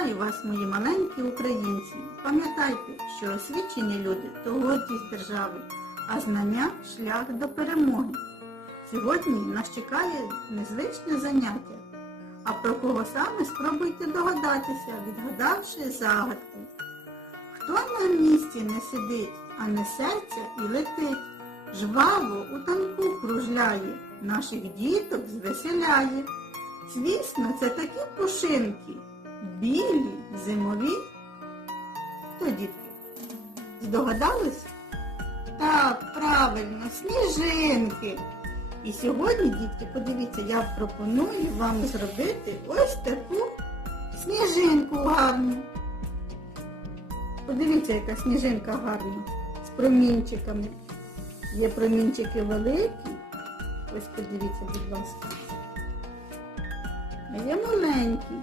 Вітаю вас, мої маленькі українці. Пам'ятайте, що освічені люди то гордість держави, а знання шлях до перемоги. Сьогодні нас чекає незвичне заняття. А про кого саме спробуйте догадатися, відгадавши загадку. Хто на місці не сидить, а несеться і летить, жваво у танку кружляє, наших діток звеселяє. Звісно, це такі пушинки, білі, зимові. Хто, дітки? Здогадались? Так, правильно, сніжинки. І сьогодні, дітки, подивіться, я пропоную вам зробити ось таку сніжинку гарну. Подивіться, яка сніжинка гарна, з промінчиками. Є промінчики великі. Ось подивіться, будь ласка. А є маленькі.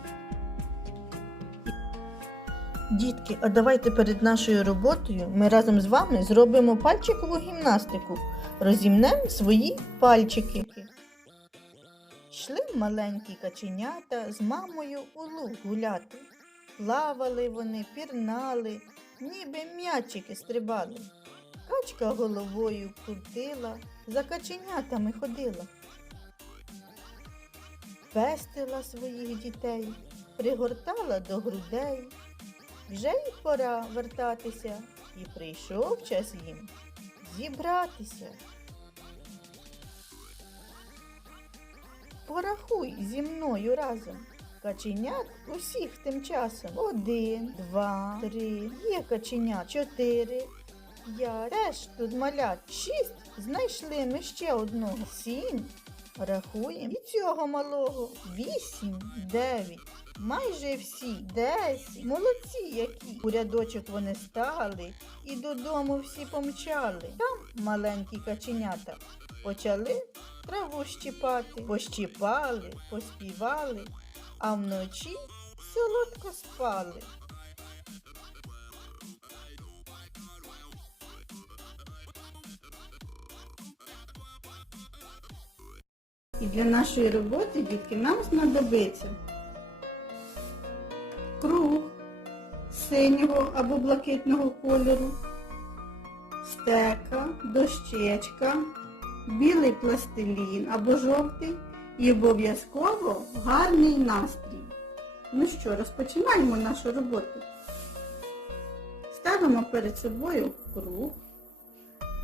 Дітки, а давайте перед нашою роботою ми разом з вами зробимо пальчикову гімнастику. Розімнемо свої пальчики. Йшли маленькі каченята з мамою у луг гуляти. Плавали вони, пірнали, ніби м'ячики стрибали. Качка головою крутила, за каченятами ходила. Пестила своїх дітей, пригортала до грудей. Вже й пора вертатися, і прийшов час їм зібратися. Порахуй зі мною разом. Каченят усіх тим часом. Один, два, три. Є каченят. Чотири. П'ять. Теж тут малят. Шість. Знайшли ми ще одного. Сім. Рахуємо. І цього малого. Вісім, дев'ять. Майже всі. Десять. Молодці які. У рядочок вони стали і додому всі помчали. Там маленькі каченята почали траву щіпати. Пощіпали, поспівали, а вночі солодко спали. І для нашої роботи, дітки, нам знадобиться синього або блакитного кольору, стека, дощечка, білий пластилін або жовтий і обов'язково гарний настрій. Ну що, розпочинаємо нашу роботу. Ставимо перед собою круг,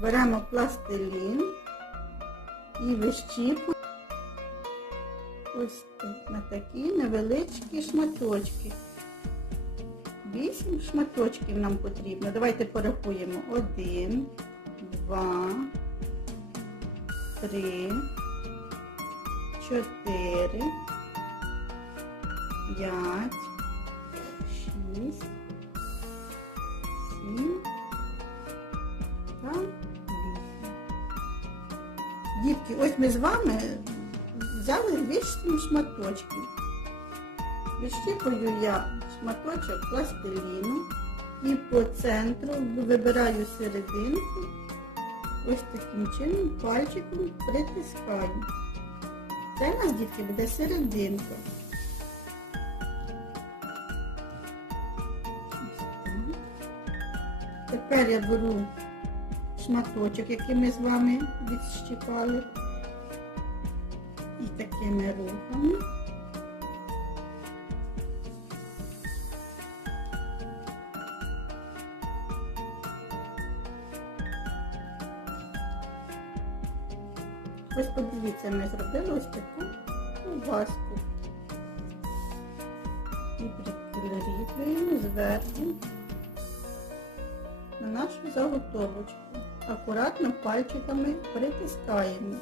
беремо пластилін і вищіпуємо ось на такі невеличкі шматочки. Вісім шматочків нам потрібно. Давайте порахуємо. Один, два, три, чотири, п'ять, шість, сім та вісім. Дітки, ось ми з вами взяли вісім шматочків. Відщіпую я шматочок пластиліну і по центру вибираю серединку, ось таким чином пальчиком притискаю. Це у нас, дітки, буде серединка. Тепер я беру шматочок, який ми з вами відщіпали. І такими рухами Ось подивіться, ми зробили ось таку ковбаску. І прикріплюємо зверху на нашу заготовочку. Акуратно пальчиками притискаємо.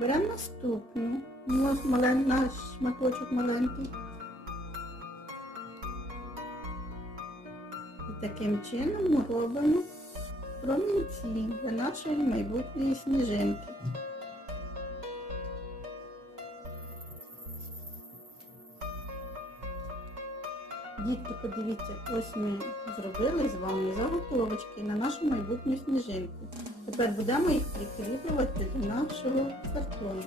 Беремо наступну. Ну, наш шматочок маленький. І таким чином ми робимо промінці для нашої майбутньої сніжинки. Подивіться, ось ми зробили з вами заготовочки на нашу майбутню сніжинку. Тепер будемо їх прикріплювати до нашого картону.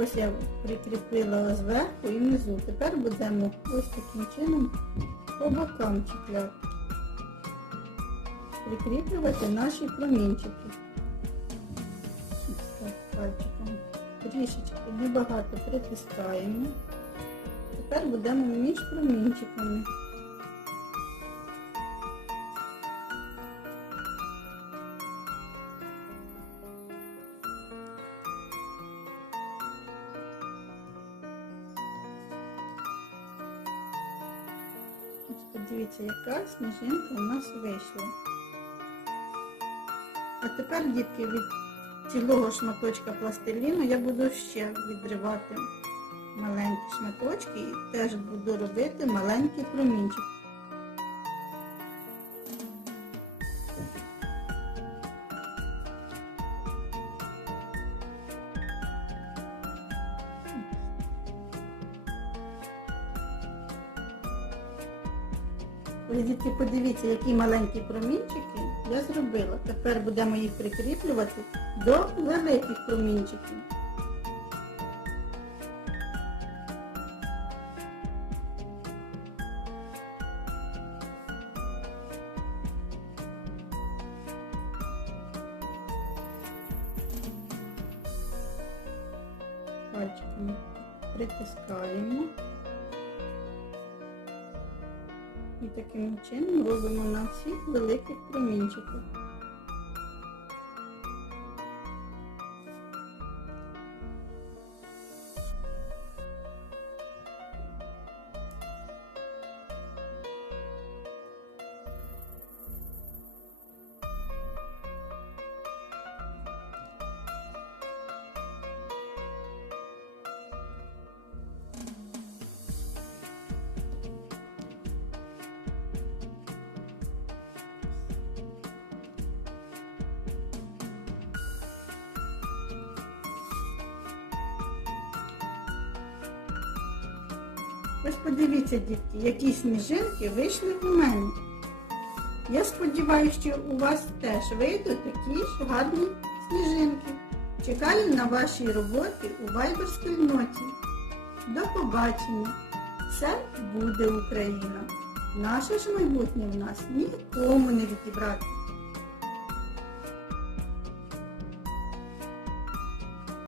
Ось я прикріпила зверху і внизу. Тепер будемо ось таким чином по бокам чіпляти. Прикріплювати наші промінчики. Пальчиком. Трішечки небагато притискаємо. Тепер будемо між промінчиками. Подивіться, яка сніжинка у нас вийшла. А тепер, дітки, від цілого шматочка пластиліну я буду ще відривати маленькі шматочки і теж буду робити маленький промінчик. Дітки, подивіться, які маленькі промінчики я зробила. Тепер будемо їх прикріплювати до великих промінчиків. Притискаємо. І таким чином робимо на всіх великих промінчиках. Ось подивіться, дітки, які сніжинки вийшли у мене. Я сподіваюся, що у вас теж вийдуть такі ж гарні сніжинки. Чекаю на ваші роботи у Viber спільноті. До побачення! Все буде Україна! Наше ж майбутнє в нас нікому не відібрати.